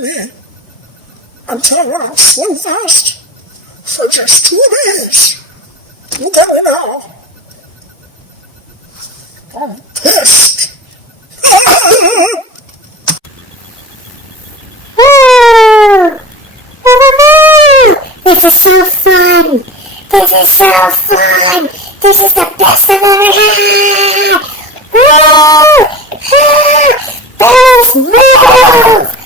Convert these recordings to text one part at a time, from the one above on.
marry me until I swim fast for just 2 days. You get me now? I'm pissed. This is so fun! This is so fun! This is the best I've ever had! Woo! Boys, move!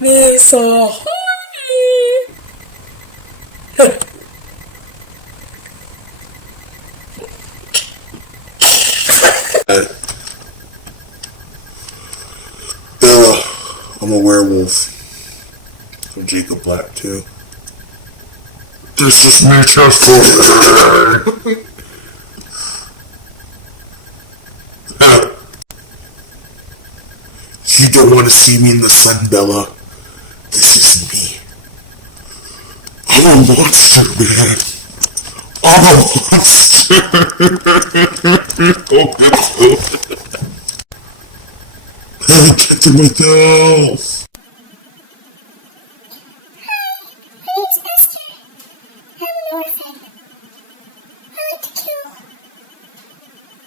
They're so horny. Bella, I'm a werewolf. I'm Jacob Black too. This is me just You don't want to see me in the sun, Bella. This is me. I'm a monster, man. I'm a monster. I can't do myself. My name's Esther. I'm an orphan. I like to kill.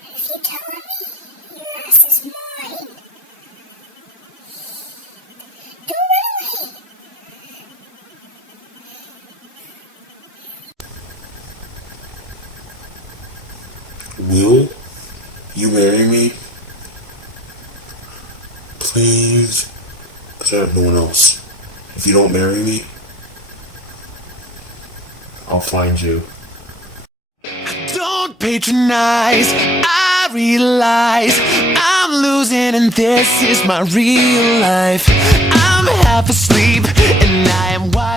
And if you tell me, your ass is mine. Don't run away. Will you marry me? Please? Because I have no one else. If you don't marry me, I'll find you. Don't patronize, I realize I'm losing and this is my real life. I'm half asleep and I am wide